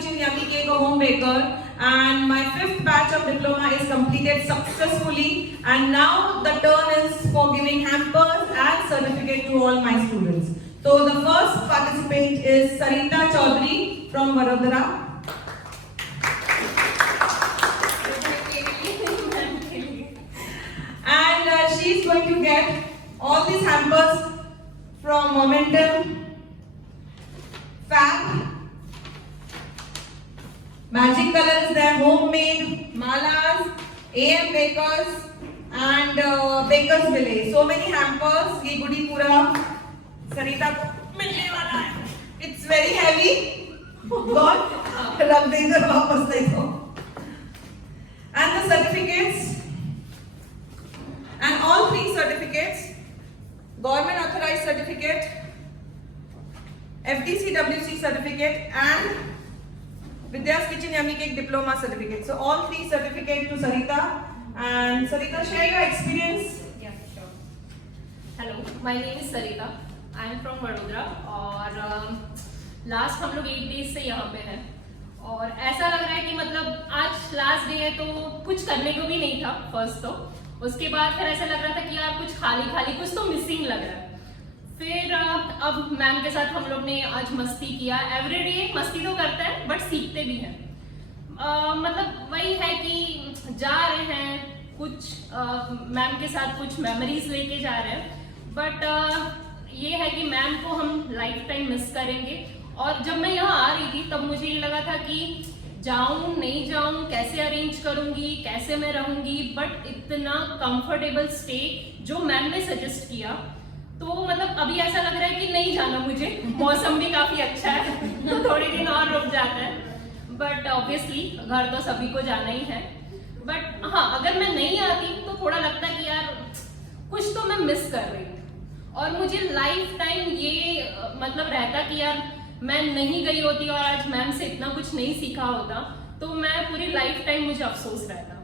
Kitchen Yummy Cake, a home baker, and my 5th batch of diploma is completed successfully, and now the turn is for giving hampers and certificate to all my students. So the first participant is Sarita Chaudhary from Vadodara. And she is going to get all these hampers from Momentum, Fab, Magic Colors, their homemade malas, AM Bakers, and Bakers Village. So many hampers. ये गुड़ी पूरा सरिता को मिलने वाला है. It's very heavy. God, रख दे इधर वापस नहीं तो. And the certificates. And all 3 certificates, government authorized certificate, FDCWC certificate, and Vidya's Kitchen Yummy Cake diploma certificate. So all 3 certificates to Sarita. And Sarita, share your experience. Yeah, sure. Hello, my name is Sarita. I am from Vadodara और last हम लोग 8 days से यहाँ पे हैं और ऐसा लग रहा है कि मतलब आज लास्ट डे है तो कुछ करने को भी नहीं था फर्स्ट तो. उसके बाद फिर ऐसा लग रहा था कि यार कुछ खाली खाली कुछ तो मिसिंग लग रहा है. फिर अब मैम के साथ हम लोग ने आज मस्ती किया. एवरीडे मस्ती तो करते हैं बट सीखते भी हैं. मतलब वही है कि जा रहे हैं कुछ मैम के साथ कुछ मेमोरीज लेके जा रहे हैं. बट ये है कि मैम को हम लाइफ टाइम मिस करेंगे. और जब मैं यहाँ आ रही थी तब मुझे ये लगा था कि जाऊं नहीं जाऊं, कैसे अरेंज करूंगी, कैसे मैं रहूंगी. बट इतना कंफर्टेबल स्टे जो मैम ने सजेस्ट किया तो मतलब अभी ऐसा लग रहा है कि नहीं जाना मुझे. मौसम भी काफी अच्छा है तो थोड़े दिन और रुक जाता है. बट ऑब्वियसली घर तो सभी को जाना ही है. बट हाँ, अगर मैं नहीं आती तो थोड़ा लगता कि यार कुछ तो मैं मिस कर रही हूँ. और मुझे लाइफ टाइम ये मतलब रहता कि यार मैं नहीं गई होती और आज मैम से इतना कुछ नहीं सीखा होता तो मैं पूरी लाइफ टाइम मुझे अफसोस रहता.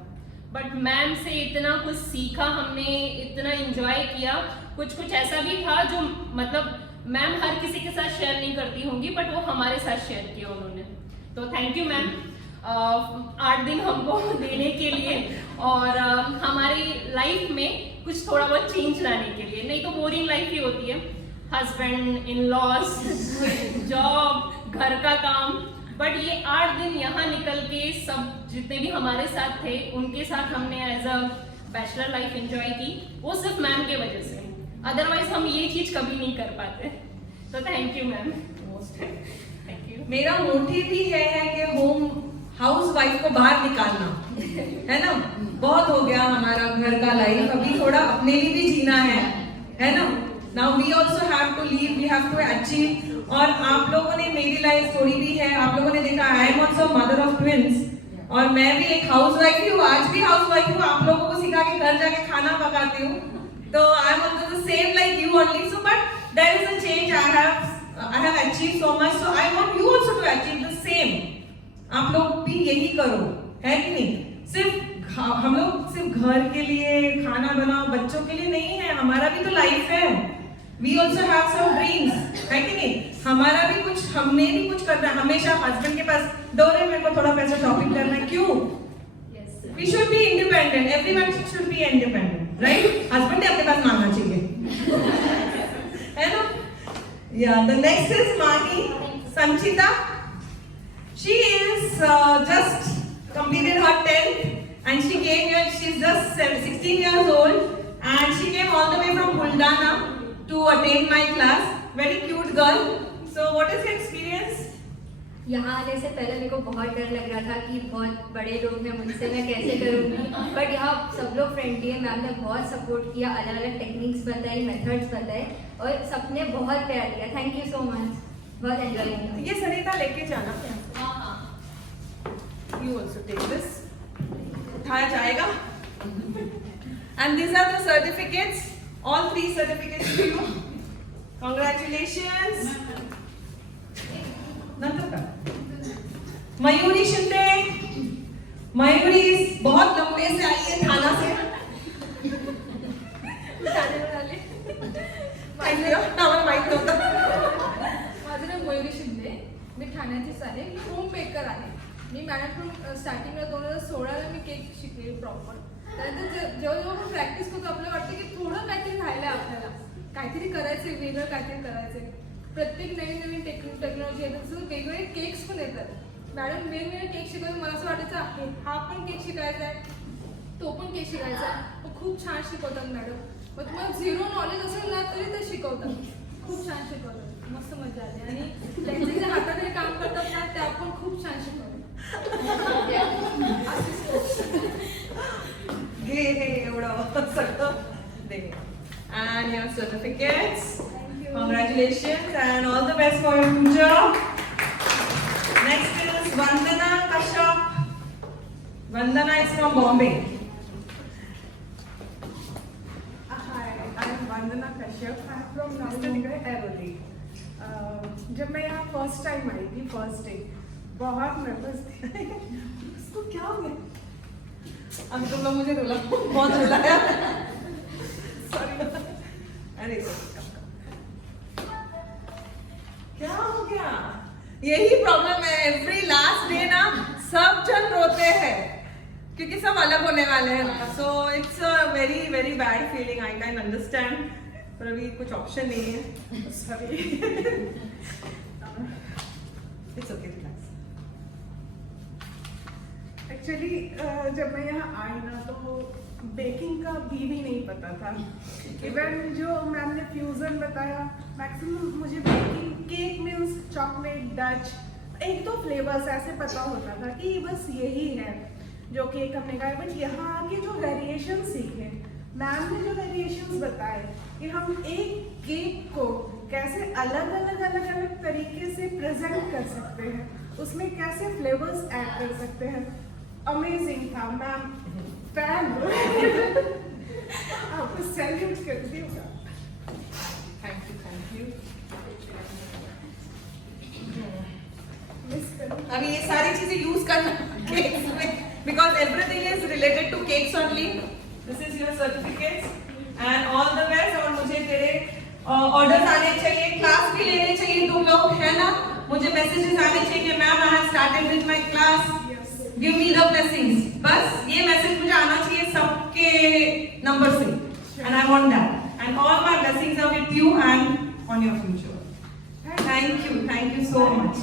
बट मैम से इतना कुछ सीखा हमने, इतना एंजॉय किया. कुछ ऐसा भी था जो मतलब मैम हर किसी के साथ शेयर नहीं करती होंगी बट वो हमारे साथ शेयर किया उन्होंने. तो थैंक यू मैम 8 दिन हमको देने के लिए और हमारी लाइफ में कुछ थोड़ा बहुत चेंज लाने के लिए. नहीं तो बोरिंग लाइफ ही होती है, हस्बैंड, इन लॉज, जॉब, घर का काम. बट ये 8 दिन यहाँ निकल के सब जितने भी हमारे साथ थे उनके साथ हमने as a bachelor life enjoy की. वो सिर्फ मैम के वजह से, अदरवाइज हम ये चीज कभी नहीं कर पाते. तो thank you ma'am. Thank you. मेरा मोटिव भी है कि होम हाउस वाइफ को बाहर निकालना है ना. बहुत हो गया हमारा घर का लाइफ, अभी थोड़ा अपने लिए भी जीना है ना. Now we also have to live, we have to achieve. और आप लोगों ने, मेरी लाइफ स्टोरी भी है, आप लोगों ने देखा आई am also mother of twins और मैं भी एक हाउस वाइफ ही हूँ. आज भी हाउस वाइफ हूँ, आप लोगों को सिखा के घर जाके खाना पकाती हूँ. तो I am also the same like you only. So but there is a change. I have achieve so much. So I want you also to achieve the same. आप लोग भी यही करो, है कि नहीं. सिर्फ हम लोग सिर्फ घर के लिए खाना बनाओ, बच्चों के लिए नहीं है. हमारा भी तो लाइफ है. We also have some dreams, है कि नहीं. हमारा भी कुछ, हमने भी कुछ करना है. हमेशा हस्बैंड के पास दौरे मेरे को थोड़ा पैसा शॉपिंग करना है, क्यों. We should be independent. Everyone should be independent, right. Husband ने अपने पास मांगना चाहिए है ना. या the next is Mahi Sanchita. She is just completed her 10th and she came here. She's just 16 years old and she came all the way from Buldana to attend my class. Very cute girl. So what is your experience? यहाँ आने से पहले मेरे को बहुत डर लग रहा था कि बहुत बड़े लोग हैं, मुझसे मैं कैसे करूँगी. बट यहाँ सब लोग फ्रेंडली है. मैम ने बहुत सपोर्ट किया, अलग अलग टेक्निक्स बताई, मेथड्स बताए और सबने बहुत प्यार दिया. Thank you so much. बहुत एंजॉय किया. ये सरिता लेके जाना. You also take this. उठाया जाएगा. And these are the certificates. All 3 certificates to you. Congratulations. नंदका. Mayuri Shinde. Mayuri बहुत लंबे से आई है थाना से. Thank you. नाम माहित नव्हतं. माझं नाव मयुरी शिंदे. मी ठाण्याचीच आहे. मी होम बेकर आहे. मी मॅडमकडून स्टार्टिंगला 2016ला मी केक शिकले प्रॉपर. त्यानंतर जेव्हा आपण प्रॅक्टिस करतो आपल्याला वाटतं की थोडं काहीतरी राहिलं आहे आपल्याला, काहीतरी करायचं आहे, वेगळं काहीतरी करायचं आहे. प्रत्येक नवीन नवीन टेक्नॉलॉजी येतात, तसं वेगवेगळे केक्स पण येतात. मॅडम वेगवेगळे केक शिकवतात. मला असं वाटायचं आहे हा पण केक शिकायचा आहे, तो पण केक शिकायचा आहे. खूप छान शिकवतात मॅडम. मग तुम्हाला झिरो नॉलेज असेल ना तरी ते शिकवतात. खूप छान शिकवतात. मस्त मजा आली. आणि त्यांचे जे हाताने काम करतात ना त्या पण खूप छान शिकवतात. हे एवढं सगळं दे. And your certificates. Congratulations and all the best for your future. Next is Vandana Kashyap. Vandana is from Bombay. Hi, I am Vandana Kashyap. I am from Navnagar, Airoli. जब मैं यहाँ फर्स्ट टाइम आई थी, first day बहुत nervous थी. इसको क्या हो गया? अभी तुम लोग मुझे रुला, बहुत रुलाया. Sorry. अरे क्या हो गया? यही प्रॉब्लम है. एवरी लास्ट डे ना सब जन रोते हैं क्योंकि सब अलग होने वाले हैं ना. So it's a very very bad feeling. I can understand, पर अभी कुछ ऑप्शन नहीं है. सॉरी. It's okay. एक्चुअली जब मैं यहाँ आई ना तो बेकिंग का भी नहीं पता था. इवन जो मैम ने फ्यूजन बताया, मैक्सिमम मुझे baking cake means chocolate, Dutch, एक दो फ्लेवर्स ऐसे पता होता था कि बस यही है जो केक हमने खाया. बट यहाँ आके जो वेरिएशन सीखे, मैम ने जो वेरिएशंस बताए कि हम एक केक को कैसे अलग अलग तरीके से प्रेजेंट कर सकते हैं, उसमें कैसे फ्लेवर्स ऐड कर सकते हैं. अमेजिंग था मैम. फैन आपको सैल्यूट करती हूँ. Thank you. मिस करूँ. अभी ये सारी चीजें यूज करना केक्स में, because everything is related to cakes only. This is your certificates and all the best. और मुझे तेरे ऑर्डर्स आने चाहिए, क्लास भी लेने चाहिए तुम लोग, है ना. मुझे मैसेजेस आने चाहिए कि ma'am I have started with my class, give me the blessings. बस ये मैसेज मुझे आना चाहिए सबके नंबर से. And I want that. And all my blessings are with you and on your future. Thank you so much.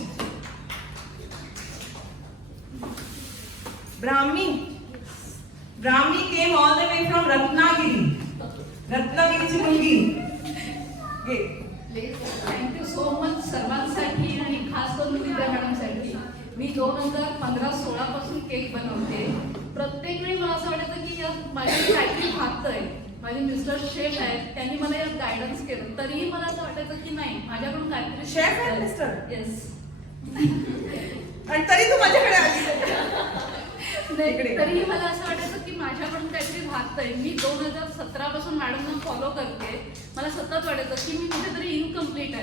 Brahmi came all the way from Ratnagiri चिमुंगी. Thank you so much सर्वांसाठी आणि खास करून विद्या मॅडमसाठी. मी 2015-16 पासून केक बनवते. प्रत्येक वेळी मला असं वाटायचं की यात माझ्या काहीतरी भागतंय. माझे मिस्टर शेफ आहेत, त्यांनी मला यात गायडन्स केलं. तरीही मला असं वाटायचं की नाही, माझ्याकडून काहीतरी शेफ आहे मिस्टर? येस. आणि तरी तू माझ्याकडे आली. तरीही मला असं वाटायचं की माझ्याकडून काहीतरी भागतंय. मी 2017 पासून मॅडमना फॉलो करते. मला सतत वाटायचं की मी कुठेतरी इनकम्प्लीट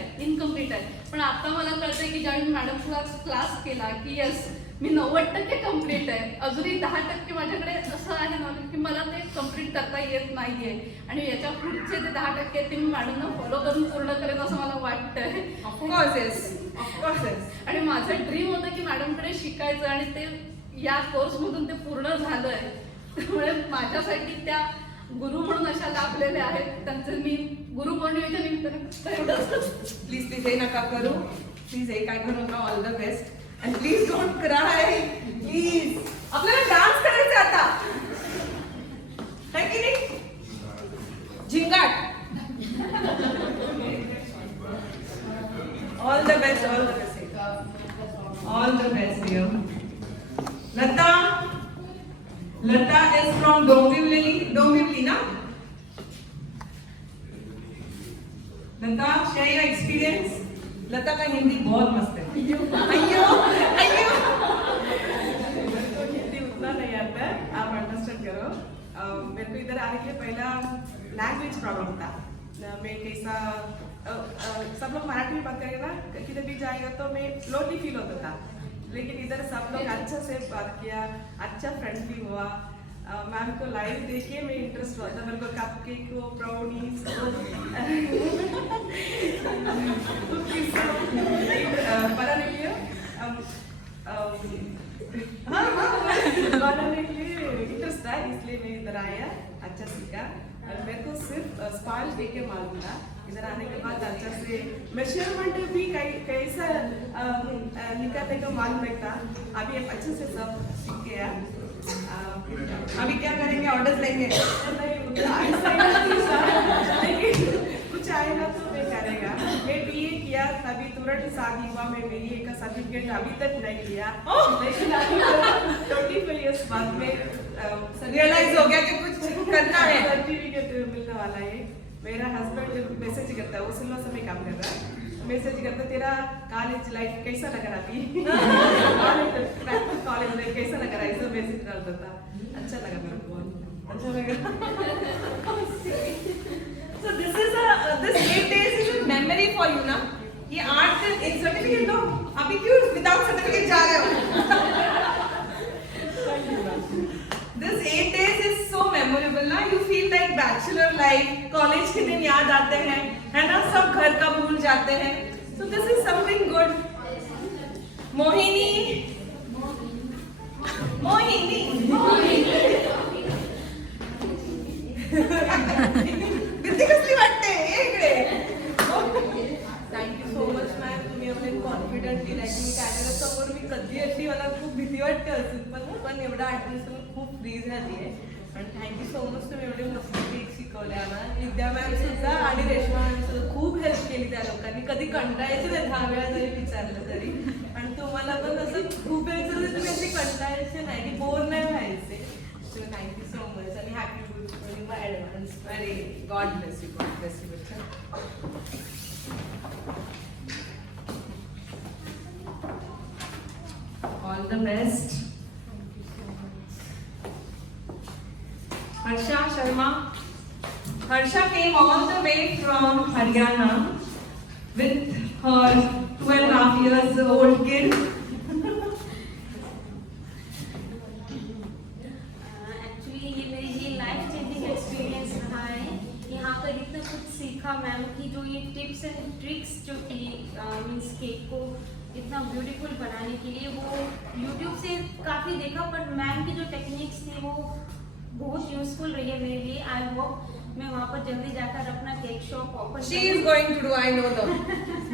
आहे. पण आता मला कळतंय की ज्यावेळी मॅडमचा क्लास केला की येस मी 90% कम्प्लीट आहे. अजूनही 10% माझ्याकडे असं आहे ना की मला ते कम्प्लीट करता येत नाहीये. आणि याच्या पुढचे ते 10% ते मी मॅडमना फॉलो करून पूर्ण करेन असं मला वाटतंय. Of course yes. आणि माझं ड्रीम होतं की मॅडमकडे शिकायचं आणि ते या कोर्समधून ते पूर्ण झालंय. त्यामुळे माझ्यासाठी त्या गुरु म्हणून अशा लाभलेल्या आहेत. त्यांचं मी गुरुपौर्णिमेच्या निमित्ताने प्लीज हे नका करू. प्लीज हे काय करू नका. All the best. And please don't cry. Please. आपल्याला डान्स करायचं आता, है की नाही? Zingaat. All the best. All the best dear. Lata is from Dombivli ना? लता, share your experience. लता का हिंदी बहुत मस्त है. अय्यो. हिंदी उतना नहीं आता है, आप अंडरस्टैंड करो. मेरे को इधर आने के लिए पहला लैंग्वेज प्रॉब्लम था. मैं कैसा सब लोग मराठी में बात करेंगे ना, किधर भी जाएगा तो मैं लोनली फील होता था. लेकिन इधर सब लोग अच्छा से बात किया, अच्छा फ्रेंडली हुआ. मैम को लाइव देखे मैं इंटरेस्ट हुआ था. मेरे को कप केक वो ब्राउनीज पता नहीं है. का, और मेरे को सिर्फ स्पाइल देख के मालूम था। इधर आने के बाद अच्छा से मेजरमेंट भी कैसा निकालने का मालूम नहीं था। अभी अब अच्छे से सब सीख गया। अभी क्या करेंगे, ऑर्डर्स लेंगे? लेकिन कुछ आएगा तो मैं करेगा। मैं बीए किया तभी तुरंत शादी हुआ। मैं बीए का सर्टिफिकेट अभी तक नहीं लिया, लेकिन अभी 25 इयर्स बाद में रियलाइज हो गया कि कुछ करना है। सर्टिफिकेट मिलने वाला है। मेरा हस्बैंड मैसेज करता है, वो सिल्वा से मैं काम कर रहा है, मैसेज करता तेरा कॉलेज लाइफ कैसा लग रहा अभी कॉलेज लाइफ कैसा लग रहा है, ऐसा मैसेज डालता था। अच्छा लगा मेरे को, बहुत अच्छा लगा। So this 8 days is a memory for you ना? ये 8 दिन एक सर्टिफिकेट दो, अभी क्यों विदाउट सर्टिफिकेट जा रहे हो? This 8 days is so memorable ना, you feel like bachelor life, college के दिन याद आते हैं, है ना, सब घर का भूल जाते हैं। So this is something good. Mohini किती कसली वाटते इकडे। थँक्यू सो मच मॅम, तुम्ही एवढे कॉन्फिडंट दिलाय की मी कॅमेरा समोर मी कधी अशी, मला खूप भीती वाटते असेल, पण एवढा 8 दिवस मी खूप फ्री झाली आहे। आणि थँक्यू सो मच, तुम्ही एवढे मस्त केक शिकवले आम्हाला। विद्या मॅम सुद्धा आणि रेश्मा मॅम सुद्धा खूप हेल्प केली त्या लोकांनी, कधी कंटाळायचे नाही 10 वेळा जरी विचारलं तरी। आणि तुम्हाला पण असं खूप वेळ जरी तुम्ही असे कंटाळायचे नाही की बोर नाही व्हायचे। सो थँक्यू सो मच आणि हॅपी गुड माय ॲडव्हान्स। अरे God bless you, God bless you बच्चा। All the best. Harsha Sharma. Harsha came all the way from Haryana with her 12.5 years old kid. Actually ये मेरे लिए life changing experience रहा है। यहाँ पर इतना कुछ सीखा मैम की, जो ये टिप्स एंड ट्रिक्स जो थी मीन्स केक को इतना ब्यूटीफुल बनाने के लिए, वो यूट्यूब से काफ़ी देखा, पर मैम की जो टेक्निक्स थी वो बहुत यूजफुल रही है मेरे लिए। आई होप मैं वहाँ पर जल्दी जाकर अपना cake shop open. She is going to do, I know that.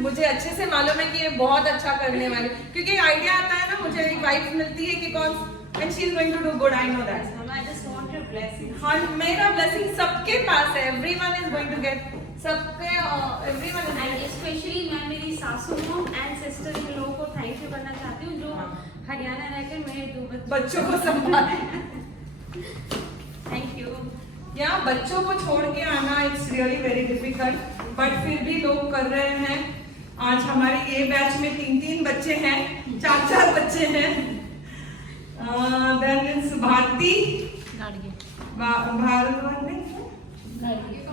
मुझे अच्छे से मालूम है कि ये बहुत अच्छा करने वाली, क्योंकि एक आइडिया आता है ना, मुझे एक वाइब मिलती है कि कौन, and she is going to do good, I know that. I just want your blessing. हाँ, मेरा ब्लेसिंग सबके पास है, everyone is going to get, सबके everyone is एंड स्पेशली मैं मेरी सासू मॉम एंड सिस्टर इन लोगों को थैंक यू करना चाहती हूँ, जो हरियाणा रहकर मेरे 2 बच्चों को संभाले। Thank you. या बच्चों को छोड़ के आना it's really very difficult, but फिर भी लोग कर रहे हैं। आज हमारे ये बैच में 3-3 बच्चे हैं, 4-4 बच्चे हैं। देन इट्स भारती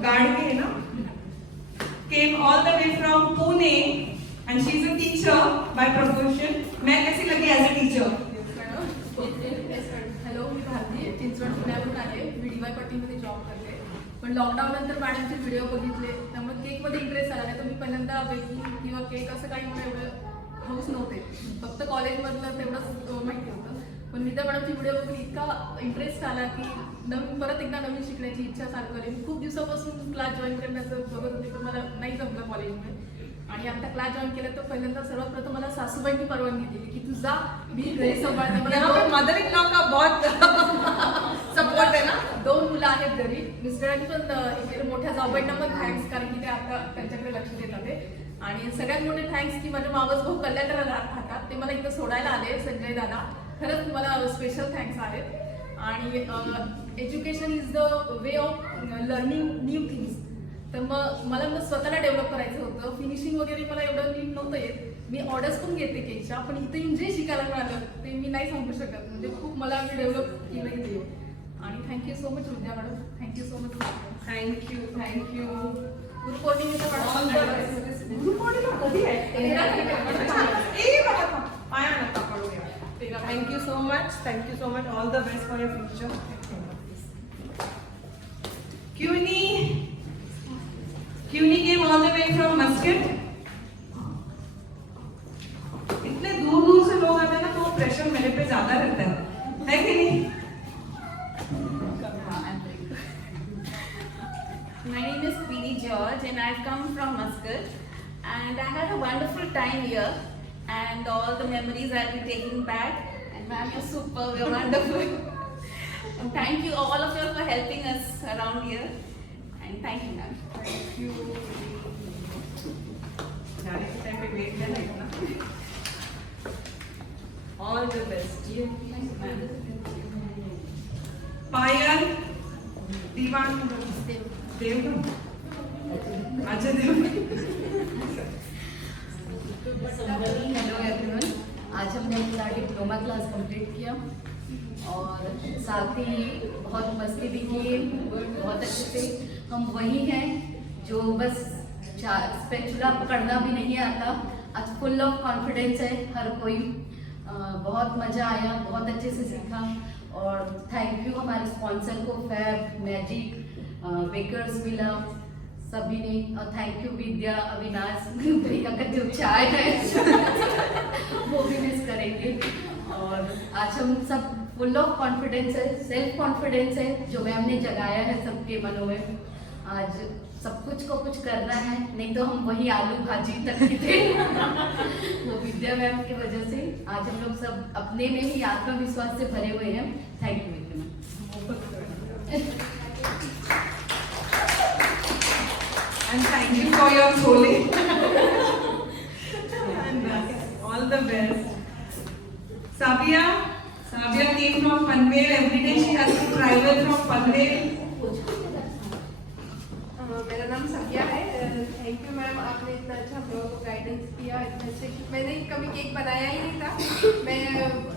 गाड़गे ना, came all the way from Pune and she is a teacher by profession. मैं कैसी लगी as a teacher? हॅलो, मी भारती चिंचवड पुण्यावरून आले, VDY पाटीलमध्ये जॉब करते। पण लॉकडाऊन नंतर मॅडमचे व्हिडिओ बघितले, त्यामुळे केकमध्ये इंटरेस्ट आला। नाही तर मी पहिल्यांदा बेकिंग किंवा केक असं काही मला एवढं हाऊस नव्हते, फक्त कॉलेजमधलं तेवढंच माहिती होतं। पण विद्या मॅडमचे व्हिडिओ बघून इतका इंटरेस्ट आला की परत एकदा नवीन शिकण्याची इच्छा चालू झाली। मी खूप दिवसापासून क्लास जॉईन करण्याचं बघत होते, पण मला नाही जमलं कॉलेजमध्ये। आणि आता क्लास जॉईन केलं तर पहिल्यांदा सर्वात प्रथम मला सासूबाईंनी परवानगी दिली की तू जा, मी घरी सांभाळते। यहाँ पे मला मदर इन लॉ का बहुत सपोर्ट है ना। 2 मुलं आहेत घरी, मिस्टरांनी पण इकडे मोठ्या जाऊबाईंना पण थँक्स, कारण की ते आता त्यांच्याकडे लक्ष देतात ते। आणि सगळ्यात मोठे थँक्स की माझे मावस भाऊ कल्याणला राहतात, ते मला इथं सोडायला आले, संजय दादा, खरंच मला स्पेशल थँक्स आहेत। आणि education is the way of learning new things, तर मग मला स्वतःला डेव्हलप करायचं होतं। फिनिशिंग वगैरे मला एवढं नीट नव्हतं येत, मी ऑर्डर्स पण घेते केकच्या, पण इथे येऊन जे शिकायला मिळालं ते मी नाही सांगू शकत, म्हणजे खूप मला मी डेव्हलप केलं ते। आणि thank you so much Vidya madam, thank you so much, thank you. गुरुपौर्णिमेचा मॅडम गुरुपौर्णिमा कधी आहे? ए बाबा पाया नका पडूया। Thank you so much, all the best for your future. क्यूनी came all the way from Muscat. इतने दूर से लोग आते हैं ना, तो प्रेशर मेरे पे ज्यादा रहता है कि नहीं? time here, and all the memories I'll be taking back. And ma'am, you're super, you're wonderful. And thank you all of you for helping us around here. And thank you, ma'am. Thank you. जाने के time पे wait करना इतना all the best पायल दीवान देवगन अच्छा Devgan hello everyone, आज हमने अपना diploma class complete किया और साथ ही बहुत मस्ती भी की, बहुत अच्छे से। हम वही हैं जो बस स्पैचुला पकड़ना भी नहीं आता। आज फुल ऑफ कॉन्फिडेंस है हर कोई। बहुत मज़ा आया, बहुत अच्छे से सीखा। और थैंक यू हमारे स्पॉन्सर को, फैब, मैजिक, बेकर्स विला, सभी ने। और थैंक यू विद्या, अविनाश, प्रिया का जो चाय है वो भी मिस करेंगे। और आज हम सब फुल ऑफ कॉन्फिडेंस है, सेल्फ कॉन्फिडेंस है जो मैम ने जगाया है सबके मनों में। आज सब कुछ को कुछ करना है, नहीं तो हम वही आलू भाजी तक ही थे। वो विद्या मैम की वजह से आज हम लोग सब अपने में ही आत्मविश्वास से भरे हुए हैं। Thank you Vidya ma'am. and thank you for your schooling and all the best. Sabia came from Panvel. Every day she has to travel from Panvel. मेरा नाम सफिया है। थैंक यू मैम, आपने इतना अच्छा हम लोगों को गाइडेंस किया, इतने अच्छे। मैंने कभी केक बनाया ही नहीं था। मैं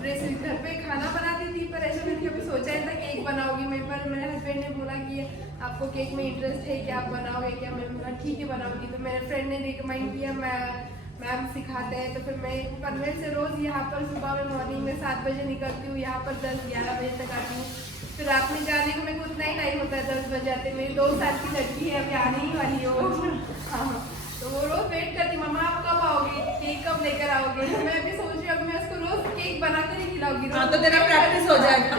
रेसिपी घर पे खाना बनाती थी, पर ऐसा मैंने कभी सोचा ही था केक बनाऊंगी मैं। पर मेरे हस्बैंड ने बोला कि आपको केक में इंटरेस्ट है क्या, आप बनाओगे क्या? मैंने बोला ठीक है बनाऊंगी। तो मेरे फ्रेंड ने रिकमेंड किया, मैम सिखाते हैं। तो फिर मैं पनवेल से रोज़ यहाँ पर सुबह में मॉर्निंग में 7 बजे निकलती हूँ, यहाँ पर 10-11 बजे तक आती हूँ। फिर रात में जाने को मेरे को उतना ही टाइम होता है, 10 बजे आते। मेरी 2 साल की लड़की है, अभी आने ही वाली है वो। हाँ, तो वो रोज़ वेट करती, मम्मा आप कब आओगे, केक कब लेकर आओगे? तो मैं अभी सोच रही हूँ मैं उसको रोज़ केक बना कर ही खिलाऊंगी। हाँ तो तेरा प्रैक्टिस हो जाएगा।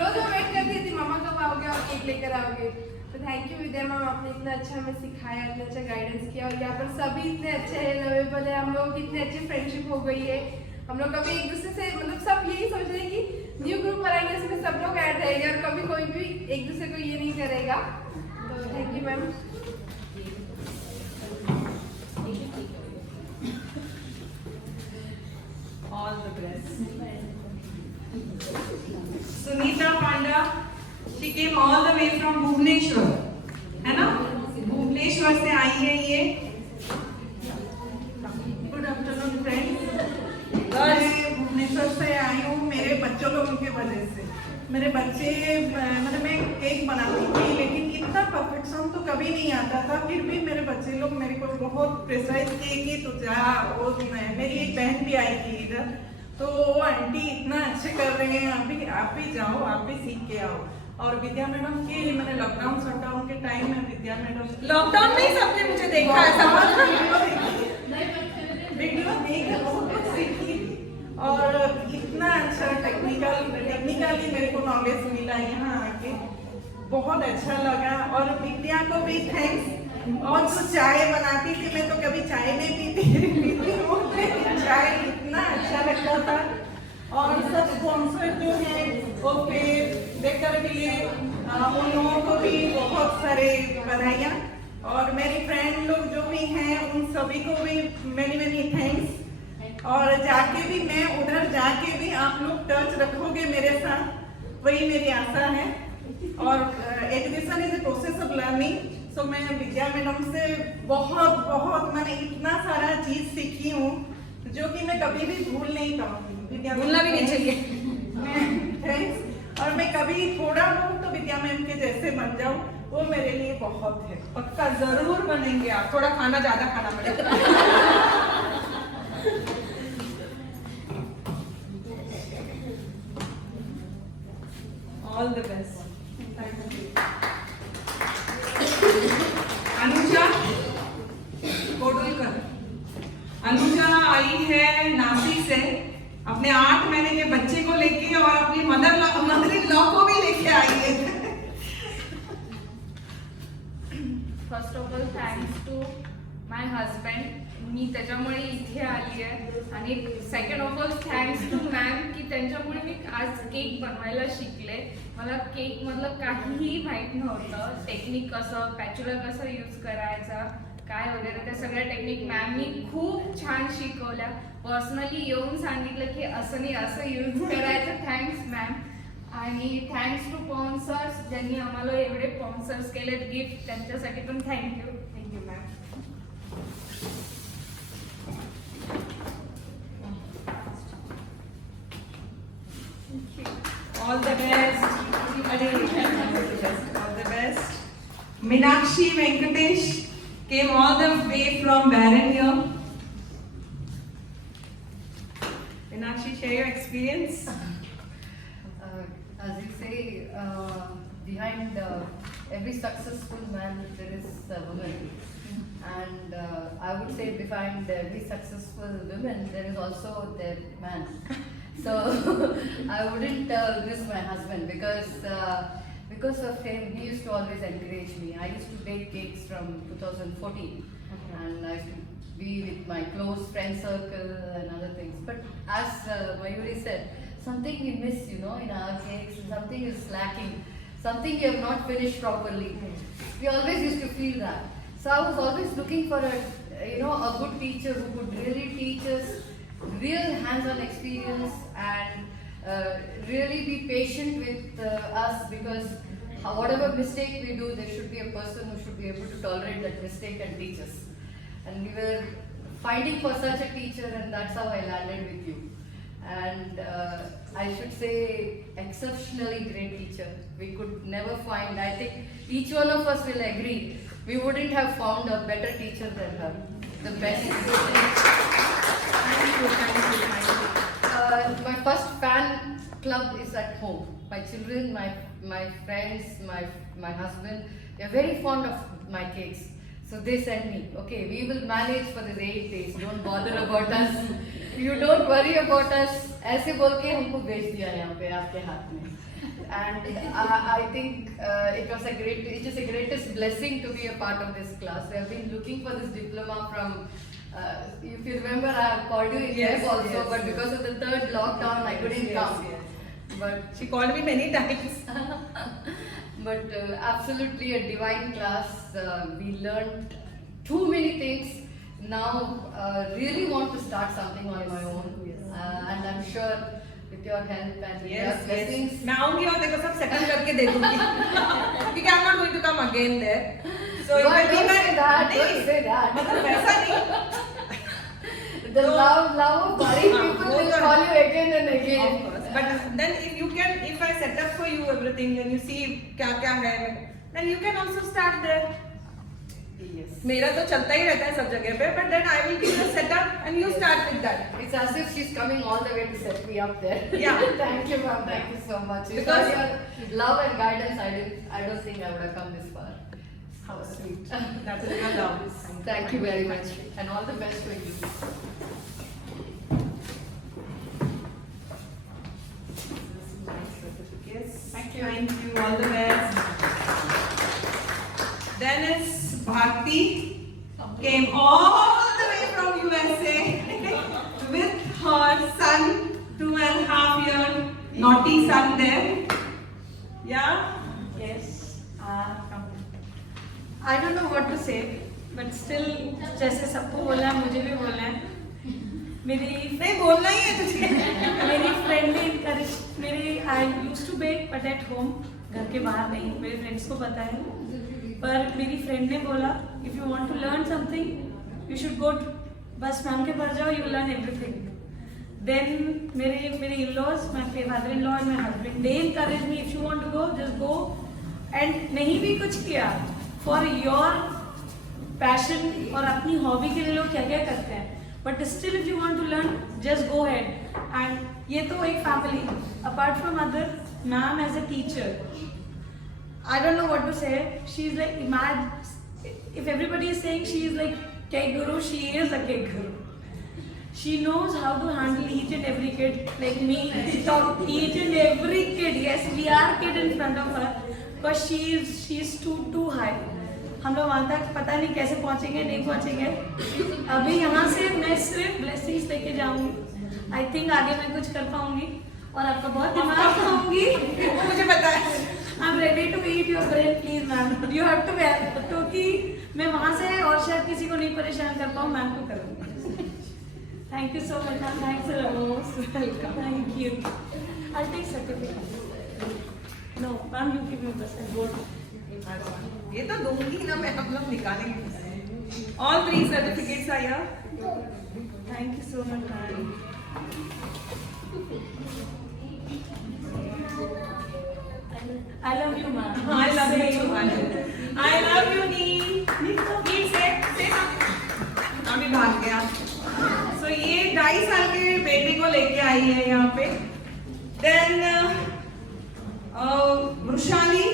रोज़ वो वेट करती थी, मम्मा कब आओगे और केक लेकर आओगे। तो थैंक यू विद्या मैम, आपने इतना अच्छा हमें सिखाया, इतना अच्छा गाइडेंस किया। और यहाँ पर सभी इतने अच्छे हैं, लवेबल है, हम लोग की इतनी अच्छी फ्रेंडशिप हो गई है। हम लोग कभी एक दूसरे से मतलब सब यही सोच रहे हैं कि न्यू ग्रुप बनाएंगे, इसमें सब लोग ऐड रहेंगे और कभी कोई भी एक दूसरे को ये नहीं करेगा। तो thank you ma'am. All the best. Sunita Panda, she came all the way from Bhubaneswar, है ना? भुवनेश्वर से आई है ये। Good afternoon friends. मैं भुवनेश्वर से आई हूँ मेरे बच्चों लोगों की वजह से। मेरे बच्चे मतलब मैं केक बनाती थी, लेकिन इतना परफेक्शन तो कभी नहीं आता था। फिर भी मेरे बच्चे लोग मेरे को बहुत प्रेशराइज किए कि तू जा। वो मेरी एक बहन भी आई थी इधर, तो वो आंटी इतना अच्छे कर रहे हैं, आप भी जाओ, आप भी सीख के आओ। और विद्या मैडम के मैंने लॉकडाउन शटडाउन के टाइम में विद्या मैडम लॉकडाउन में ही सबने मुझे देखा है सब। वीडियो देख बहुत कुछ सीखी और इतना अच्छा टेक्निकली मेरे को नॉलेज मिला यहाँ आके, बहुत अच्छा लगा। और विद्या को भी थैंक्स। और जो चाय बनाती थी, मैं तो कभी चाय नहीं पीती हूँ, लेकिन चाय इतना अच्छा लगता था। और सब स्पॉन्सर जो है वो फिर बेकर के लिए उन लोगों को भी बहुत सारे बधाइयाँ। और मेरी फ्रेंड लोग जो भी हैं उन सभी को भी मेनी थैंक्स। और जाके भी मैं उधर जाके भी आप लोग टच रखोगे मेरे साथ, वही मेरी आशा है। और education is a process of learning. So मैं विद्या मैडम से बहुत मैंने इतना सारा चीज सीखी हूँ जो कि मैं कभी भी भूल नहीं पाऊंगी। विद्या भूलना भी नहीं चाहिए। थैंक्स। और मैं कभी थोड़ा बहुत तो विद्या मैम के जैसे बन जाऊँ, वो मेरे लिए बहुत है। पक्का जरूर बनेंगे आप, थोड़ा खाना ज्यादा खाना पड़ेगा। All the best. Anuja कोडुलकर। Anuja आई है नासिक से अपने 8 महीने के बच्चे को लेके और अपनी मदर इन लॉ को भी लेके आई है। First of all, thanks to my husband मी त्याच्यामुळे इथे आली आहे. आणि second of all thanks to ma'am की त्यांच्यामुळे मी आज केक बनवायला शिकले. मला केक मधलं काहीही माहीत नव्हतं. टेक्निक कसं, पॅच्युलर कसं यूज करायचा, काय वगैरे त्या सगळ्या टेक्निक मॅमनी खूप छान शिकवल्या. पर्सनली येऊन सांगितलं की असं नाही असं यूज करायचं. Thanks ma'am. आणि थँक्स टू स्पॉन्सर्स ज्यांनी आम्हाला एवढे स्पॉन्सर्स केलेत गिफ्ट, त्यांच्यासाठी पण thank you. Thank you ma'am. All the best. All the best. Meenakshi Venkatesh came all the way from Barron here. Meenakshi, share your experience. As you say, behind every successful man there is a woman, and I would say behind every successful woman there is also their man. So I wouldn't miss my husband because of him. He used to always encourage me. I used to bake cakes from 2014, and I used to be with my close friend circle and other things. But as Mayuri said, something we miss, in our cakes. Something is lacking. Something we have not finished properly. We always used to feel that. So I was always looking for a good teacher who could really teach us real hands-on experience and really be patient with us, because whatever mistake we do, there should be a person who should be able to tolerate that mistake and teach us. And we were fighting for such a teacher, and that's how I landed with you. And I should say, exceptionally great teacher. We could never find, I think each one of us will agree, we wouldn't have found a better teacher than her. The best. Thank you. My first fan club is at home. My children, my friends, my husband, they are very fond of my cakes. So they send me, okay, we will manage for these 8 days. Don't bother about us. You don't worry about us. ऐसे बोल के हमको भेज दिया यहाँ पे आपके हाथ में. And I think it is the greatest blessing to be a part of this class. We have been looking for this diploma from. If you remember, I have called you in Yes, also, yes, but because of the third lockdown, I couldn't come. Yes. But She called me many times. But absolutely a divine class. We learned too many things. Now really want to start something on my own. And I'm sure with your help and with your blessings. मैं आऊंगी और देखो सब settle करके दे दूंगी. क्योंकि I'm not going to come again there. So Don't say that. Don't say that. मतलब वैसा नहीं. The love of body people will call you again and again. Of course. But then if I set up for you everything, then you see क्या है, then you can also start there. Yes. मेरा तो चलता ही रहता है सब जगह पे, but then I will give you a setup and you start with that. It's as if she's coming all the way to set me up there. Yeah. Thank you, ma'am. Thank you so much. Because your love and guidance, I don't think I would have come this far. How sweet. That is your love. Thank you very much, and all the best to you. Yes. Thank you. All the best. Dennis Bharti came all the way from USA with her son, 2.5-year naughty son there. Yeah? Yes. I don't know what to say, but still जैसे सबको बोलना है मुझे भी बोलना है. मेरी नहीं बोलना ही है तुझे. मेरी फ्रेंड ने encourage मेरी I used to bake but at home, घर के बाहर नहीं. मेरे फ्रेंड्स को पता है. पर मेरी फ्रेंड ने बोला if you want to learn something you should go बस मैम के पास जाओ, you will learn everything. Then मेरे in-laws, my father-in-law and my husband, they encouraged me, if you want to go just go. And नहीं भी कुछ किया, for your passion और अपनी hobby के लिए लोग क्या क्या करते हैं, but still if you want to learn just go ahead. And ये तो एक family, apart from other, ma'am as a teacher, I don't know what to say. She's like, imagine if everybody is saying she is like cake guru, she is a cake guru. She knows how to handle each and every kid, like me, talk each and every kid. Yes, we are kid in front of her, but she is too high. हम लोग वहाँ तक पता नहीं कैसे पहुँचेंगे, नहीं पहुँचेंगे। अभी यहाँ से मैं सिर्फ ब्लेसिंग्स लेके जाऊँगी। आई थिंक आगे मैं कुछ कर पाऊँगी और आपका बहुत दिमाग खाऊंगी। वो मुझे पता है। I am ready to eat your brain please ma'am, you have to wear, क्योंकि मैं वहाँ से और शायद किसी को नहीं परेशान कर पाऊँ, मैम को करूँगी। Thank you so much ma'am, thanks welcome, thank you. I take certificate. No ma'am, you give me बस बोर्ड। ये तो दूंगी ना मैं, हम लोग निकालेंगे। All 3 certificates are here. Thank you so much ma'am. I love you, ma'am. I love you. I love you, Nee. Nee, say something. अभी भाग गया। So ये 2.5 साल के बेटे को लेके आई है यहाँ पे। Then Vrushali,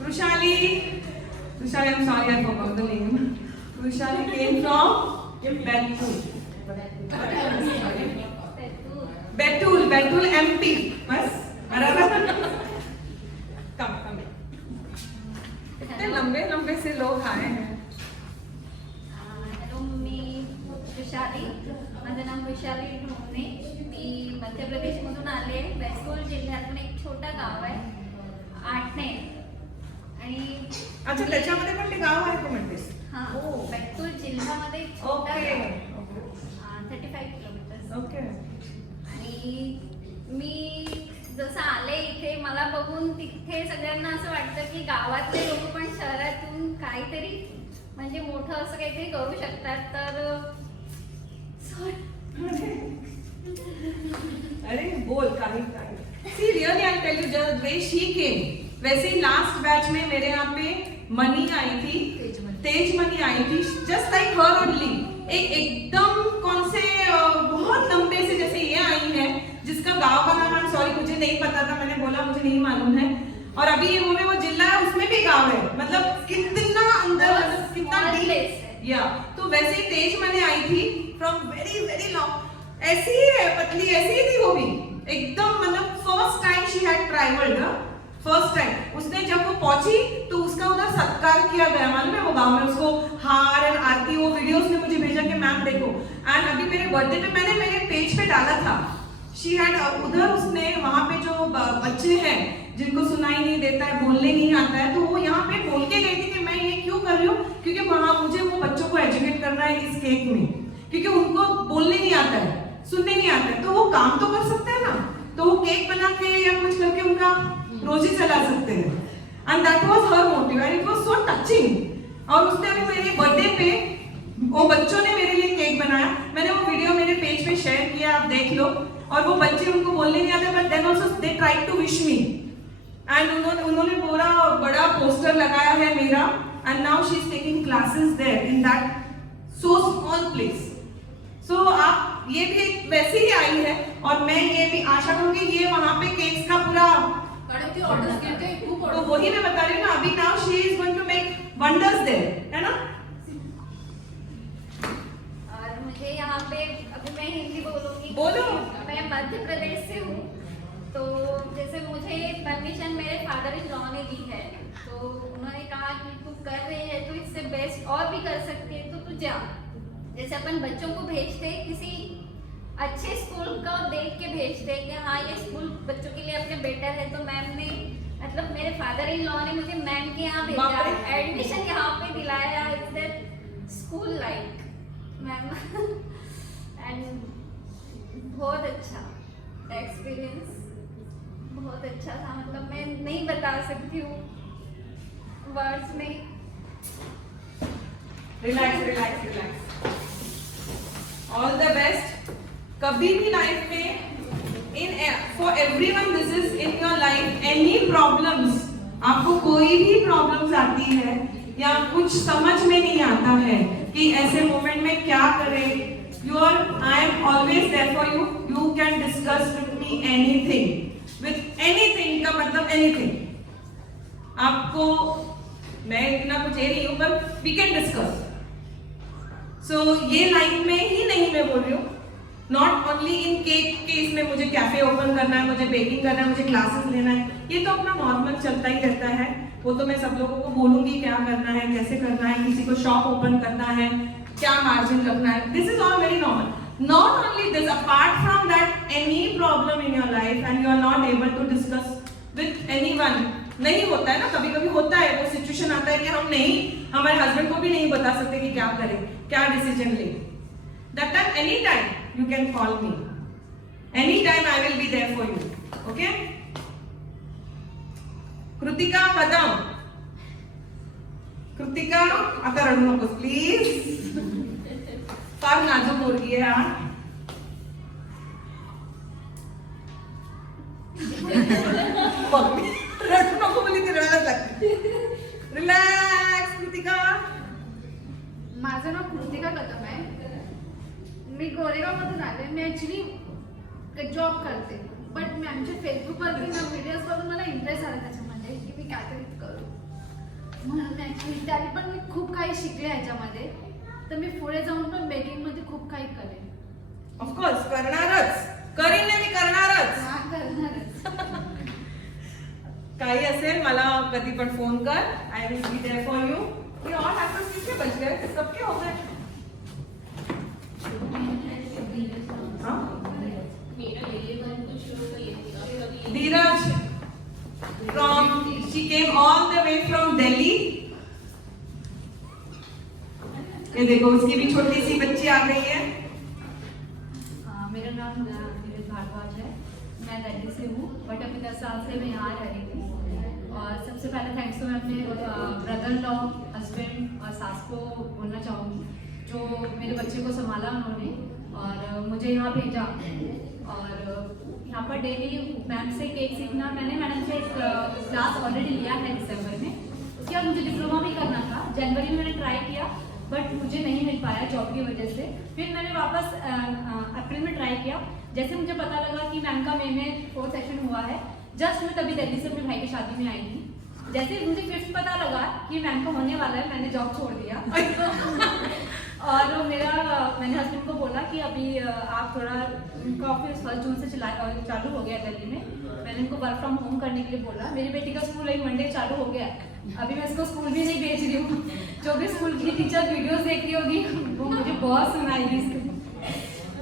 I'm sorry I forgot the name. Vrushali came from Betul MP. बस बराबर। कम कितने लंबे से लोग आए हैं। हॅलो, मी वृषाली, माझं नाव वृषाली ढोमणे, मी मध्य प्रदेशमधून आले. बैतूल जिल्ह्यातून एक छोटं गाव आहे आठणे, आणि अच्छा त्याच्यामध्ये पण ते गाव आहे का म्हणतेस? हां, बैतूल जिल्ह्यामध्ये एक छोटा गाव आहे, 35 किलोमीटर. ओके. आणि मी जसं आले इथे, मला बघून तिथे सगळ्यांना असं वाटतं की गावातले लोक पण शहरातून काहीतरी म्हणजे मोठं असं काहीतरी करू शकतात. तर अरे बोल काही see really I tell you just way she came, वैसे ही लास्ट बैच में मेरे यहाँ पे मनी आई थी, तेज मनी आई थी, जस्ट लाइक हर ओनली। एकदम कौन से बहुत लंबे से जैसे ये आई है, जिसका गांव का नाम, सॉरी मुझे नहीं पता था, मैंने बोला मुझे नहीं मालूम है। और अभी ये मूवी वो जिला है, उसमें भी गांव है, मतलब कितना अंदर, मतलब कितना डीप। या तो वैसे ही तेज मनी आई थी फ्रॉम वेरी वेरी लॉन्ग, ऐसी ही है, पतली ऐसी ही थी वो भी एकदम, मतलब first time she had travelled, first time उसने जब वो पहुंची तो उसका उधर सत्कार किया गया, मालूम है वो गांव में, उसको हार एंड आरती, वो वीडियोस ने मुझे भेजा कि मैम देखो। एंड अभी मेरे बर्थडे पे मैंने मेरे पेज पे डाला था, शी हैड उधर, उसने वहां पे जो बच्चे हैं जिनको सुनाई नहीं देता है, बोलने नहीं आता है, तो वो यहाँ पे बोल के गई थी कि मैं ये क्यों कर रही हूँ, क्योंकि वहां मुझे वो बच्चों को एजुकेट करना है इस केक में, क्योंकि उनको बोलने नहीं आता है, सुनने नहीं आता है, तो वो काम तो कर सकते हैं ना, तो वो केक बना के या कुछ करके उनका रोजी चला सकते हैं। And that was her motive and it was so touching. और उसने अभी मेरे बर्थडे पे वो बच्चों ने मेरे लिए केक बनाया, मैंने वो वीडियो मेरे पेज पे शेयर किया, आप देख लो। और वो बच्चे, उनको बोलने नहीं आता, but then also they tried to wish me, and उन्होंने पूरा बड़ा पोस्टर लगाया है मेरा, and now she is taking classes there in that so small place. So आप ये भी वैसे ही आई है, और मैं ये भी आशा करूंगी ये वहां पे केक्स का पूरा, तो वही मैं बता रही हूँ ना, अभी now she is going to make wonders there, है ना। और मुझे यहाँ पे, अभी मैं हिंदी बोलूँगी, बोलो। मैं मध्य प्रदेश से हूँ, तो जैसे मुझे परमिशन मेरे फादर इन लॉ ने दी है, तो उन्होंने कहा कि तू कर रही है तो इससे बेस्ट और भी कर सकती है, तो तू जा। जैसे अपन बच्चों को भेजते किसी अच्छे स्कूल को देख के भेजते कि हाँ ये स्कूल बच्चों के लिए अपने बेटर है, तो मैम ने, मतलब मेरे फादर इन लॉ ने मुझे मैम के यहाँ भेजा, एडमिशन यहाँ पे दिलाया, is that school like ma'am. And बहुत अच्छा एक्सपीरियंस, बहुत अच्छा था, मतलब मैं नहीं बता सकती हूँ वर्ड्स में। Relax, all the best. कभी भी लाइफ में, for everyone this is in your life, any problems, आपको कोई भी प्रॉब्लम्स आती है या कुछ समझ में नहीं आता है कि ऐसे मोमेंट में क्या करें, I am always there for you. You can discuss with me anything. With anything का मतलब anything. आपको मैं इतना कुछ नहीं हूँ, पर we can discuss. So ये लाइन में ही नहीं मैं बोल रही हूँ. Not only in केक के इसमें मुझे कैफे ओपन करना है, मुझे बेकिंग करना है, मुझे क्लासेस लेना है, ये तो अपना नॉर्मल चलता ही रहता है. वो तो मैं सब लोगों को बोलूंगी क्या करना है, कैसे करना है, किसी को शॉप ओपन करना है, क्या मार्जिन रखना है. This is all very normal. Not only this, apart from that, any problem in your life and you are not able to discuss with anyone, नहीं होता है ना, कभी कभी होता है वो सिचुएशन आता है कि हम नहीं, हमारे हस्बैंड को भी नहीं बता सकते कि क्या करें, क्या डिसीजन लें. That time, anytime you can call me. Anytime I will be there for you. Okay? Kritika कदम. कृतिका आता रडू नकोस प्लीज. फार नाजूक मुलगी आहे हा. रडू नको बोली ती रडायलाच लागते. रिलॅक्स कृतिका. माझं नाव कृतिका कदम आहे. मी गोरेगावमधून आले. मी ॲक्च्युली जॉब करते, बट मी आमच्या फेसबुकवरती ना व्हिडिओज बघून मला इंटरेस्ट आला त्याच्यामध्ये की मी काहीतरी करू, म्हणून मी ॲक्च्युली त्याने पण मी खूप काही शिकले ह्याच्यामध्ये. तर मी पुढे जाऊन पण बेकिंगमध्ये खूप काही करेन. ऑफकोर्स करणारच, करीन मी करणारच. हा, करणारच. काही असेल मला कधी पण फोन कर. I will be there for you. We all have to किसके बच गए, सबके हो गए. हाँ? धीरज from she came all the way from Delhi. ये देखो उसकी भी छोटी सी बच्ची आ गई है. मेरा नाम धीरज भारद्वाज है. मैं दिल्ली से हूँ, बट अभी 10 साल से मैं यहाँ रह रही हूँ. और सबसे पहले थैंक्स तो मैं अपने ब्रदर लॉ, हस्बैंड और सास को बोलना चाहूँगी, जो मेरे बच्चे को संभाला उन्होंने और मुझे यहाँ भेजा. और यहाँ पर डेली मैम से केक सीखना, मैंने मैडम से एक क्लास ऑलरेडी लिया है दिसंबर में. उसके बाद मुझे डिप्लोमा भी करना था. जनवरी में मैंने ट्राई किया, बट मुझे नहीं मिल पाया जॉब की वजह से. फिर मैंने वापस अप्रैल में ट्राई किया. जैसे मुझे पता लगा कि मैम का मई में 4th सेशन हुआ है, जस्ट मैं तभी दिल्ली से अपने भाई की शादी में आई थी. जैसे मुझे 5th पता लगा कि मैम का होने वाला है, मैंने जॉब छोड़ दिया. और मैंने हस्बैंड को बोला कि अभी आप थोड़ा, उनका ऑफिस 1 जून से चालू हो गया दिल्ली में. मैंने उनको वर्क फ्रॉम होम करने के लिए बोला. मेरी बेटी का स्कूल एक मंडे चालू हो गया. अभी मैं इसको स्कूल भी नहीं भेज रही हूँ. जो भी स्कूल की टीचर वीडियोस देख रही होगी वो मुझे बहुत सुनाएगी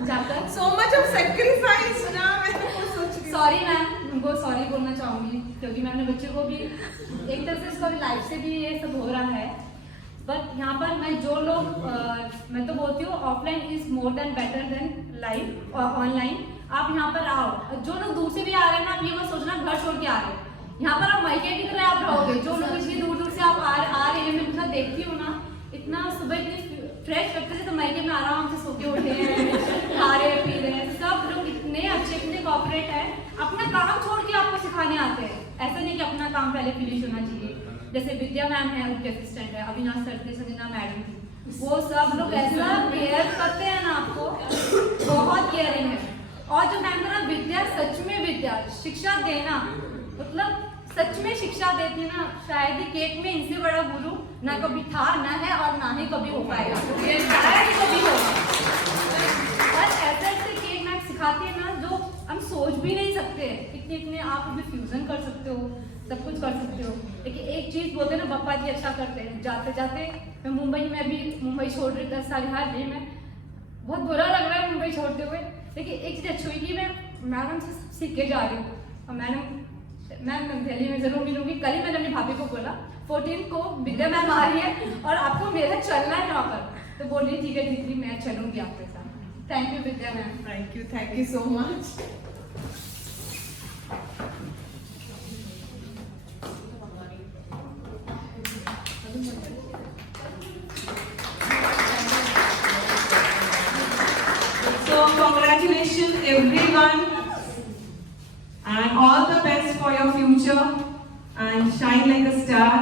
जाकर. So much of sacrifice ना, मैं तो सोच रही हूँ. सॉरी मैम, उनको सॉरी बोलना चाहूँगी क्योंकि मैं अपने बच्चे को भी एक तरह से उसका लाइफ से भी ये सब हो रहा है. बट यहाँ पर मैं जो लोग मैं तो बोलती हूँ offline is more than better than live और ऑनलाइन. आप यहाँ पर आओ. जो लोग दूर से भी आ रहे हैं ना, आप ये मत सोचना घर छोड़ के आ रहे हैं. यहाँ पर आप मायके की तरह आप रहोगे. जो लोग इतनी दूर दूर से आप आ रहे हैं, मैं उनका देखती हूँ ना, इतना सुबह इतनी फ्रेश लगते थे. तो मायके में आराम से सो के उठे हैं, खा रहे पी रहे हैं. सब लोग इतने अच्छे, इतने कॉपरेट है. अपना काम छोड़ के आपको सिखाने आते हैं. ऐसा नहीं कि अपना काम पहले फिनिश होना चाहिए. जैसे विद्या मैम है, उनके असिस्टेंट है, अविनाश सरते संजना मैडम थी, वो सब लोग ऐसा केयर करते हैं ना आपको, बहुत केयरिंग है. और जो मैम का ना विद्या, सच में विद्या, शिक्षा देना, मतलब सच में शिक्षा देती ना, शायद ही केक में इनसे बड़ा गुरु ना कभी था, ना है और ना ही कभी हो पाएगा. शायद ही कभी होगा. और ऐसे ऐसे केक मैम सिखाती है ना जो हम सोच भी नहीं सकते. इतने इतने आप अभी फ्यूजन कर सकते हो, सब कुछ कर सकते हो. लेकिन एक चीज बोलते हैं ना, पप्पा जी अच्छा करते हैं. जाते जाते मैं मुंबई में भी मुंबई छोड़ रही 10 साल यहाँ रही. मैं बहुत बुरा लग रहा है मुंबई छोड़ते हुए. लेकिन एक चीज अच्छी हुई कि मैं मैडम से सीख के जा रही हूँ. और मैम दिल्ली में जरूर मिलूंगी. कल ही मैंने अपनी भाभी को बोला 14 को विद्या मैम आ रही है और आपको मेरा चलना है यहाँ पर. तो बोल रही ठीक है दीदी, मैं चलूंगी आपके साथ. Thank you Vidya ma'am. Thank you so much. So congratulations everyone and all the best for your future and shine like a star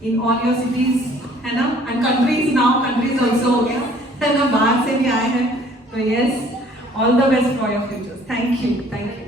in all your cities, है ना? And countries now, countries also हो गया, है ना? बाहर से भी आए हैं. So yes, all the best for your future. Thank you.